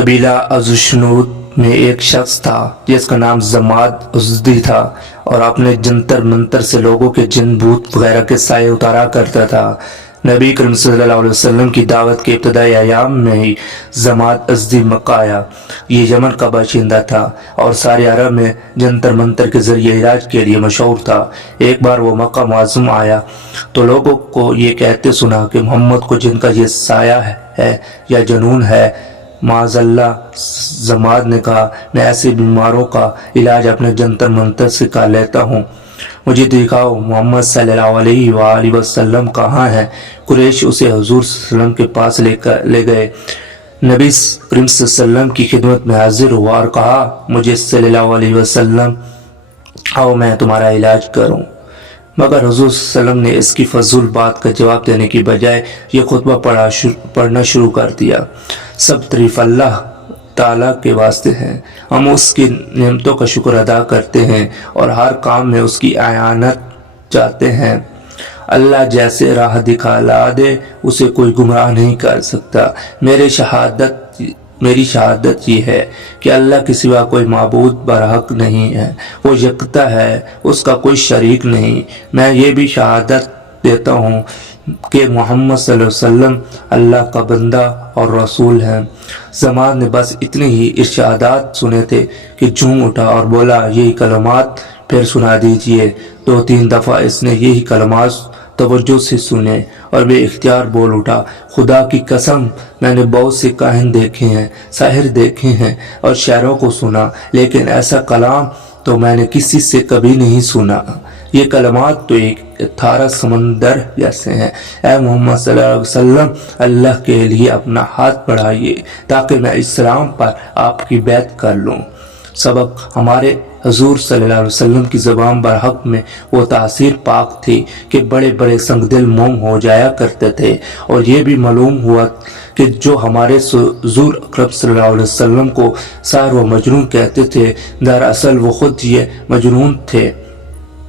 कबीला अजुशनूद में एक शख्स था जिसका नाम जमाद उज़दी था और अपने जंतर मंतर से लोगों के जिन भूत वगैरह के साए उतारा करता था। नबी करीम सल्लल्लाहु अलैहि वसल्लम की दावत के इब्तदाई अयाम में ही जमाद अज़दी मक्का आया। ये यमन का बाशिंदा था और सारे अरब में जंतर मंतर के जरिए इलाज के लिए मशहूर था। एक बार वो मक्का मुअज़्ज़म आया तो लोगों को ये कहते सुना कि मोहम्मद को जिनका ये साया है या जुनून है। माज़ल्ला जमाद ने कहा, मैं ऐसे बीमारों का इलाज अपने जंतर मंतर से कर लेता हूँ, मुझे दिखाओ मोहम्मद सल्लल्लाहु अलैहि वसल्लम कहाँ हैं। कुरैश उसे हुजूर सल्लम के पास ले गए। नबी करीम सल्लम की खिदमत में हाजिर हुआ और कहा, मुझे सल्लल्लाहु अलैहि वसल्लम आओ मैं तुम्हारा इलाज करूँ। मगर हुजूर सल्लम ने इसकी फजूल बात का जवाब देने की बजाय ये खुतबा पढ़ना शुरू कर दिया। सब तारीफ अल्लाह ताला के वास्ते हैं, हम उसकी नेमतों का शुक्र अदा करते हैं और हर काम में उसकी आयानत चाहते हैं। अल्लाह जैसे राह दिखला दे उसे कोई गुमराह नहीं कर सकता। मेरी शहादत ये है कि अल्लाह के सिवा कोई माबूद बरहक नहीं है, वो यकता है, उसका कोई शरीक नहीं। मैं ये भी शहादत देता हूँ कि मोहम्मद सल्लल्लाहु अलैहि वसल्लम अल्लाह का बंदा और रसूल हैं। जमाद ने बस इतने ही इरशादात सुने थे कि झूम उठा और बोला, यही कलमात फिर सुना दीजिए। 2-3 दफ़ा इसने यही कलमात तवज्जो से सुने और बेइख्तियार बोल उठा, खुदा की कसम मैंने बहुत से काहिन देखे हैं, साहिर देखे हैं और शायरों को सुना, लेकिन ऐसा कलाम तो मैंने किसी से कभी नहीं सुना। ये कलमात तो एक थारा समंदर जैसे हैं। ऐ मोहम्मद सल्लल्लाहु अलैहि वसल्लम, अल्लाह के लिए अपना हाथ बढ़ाइए ताकि मैं इस्लाम पर आपकी बैत कर लूँ। सबक हमारे हजूर सल्लल्लाहु अलैहि वसल्लम की ज़बान बरहक में वो तासीर पाक थी कि बड़े बड़े संगदिल मोम हो जाया करते थे। और ये भी मालूम हुआ कि जो हमारे हुजूर अकरम सल्लल्लाहु अलैहि वसल्लम को सार व मजनून कहते थे, दरअसल वो खुद ये मजनून थे।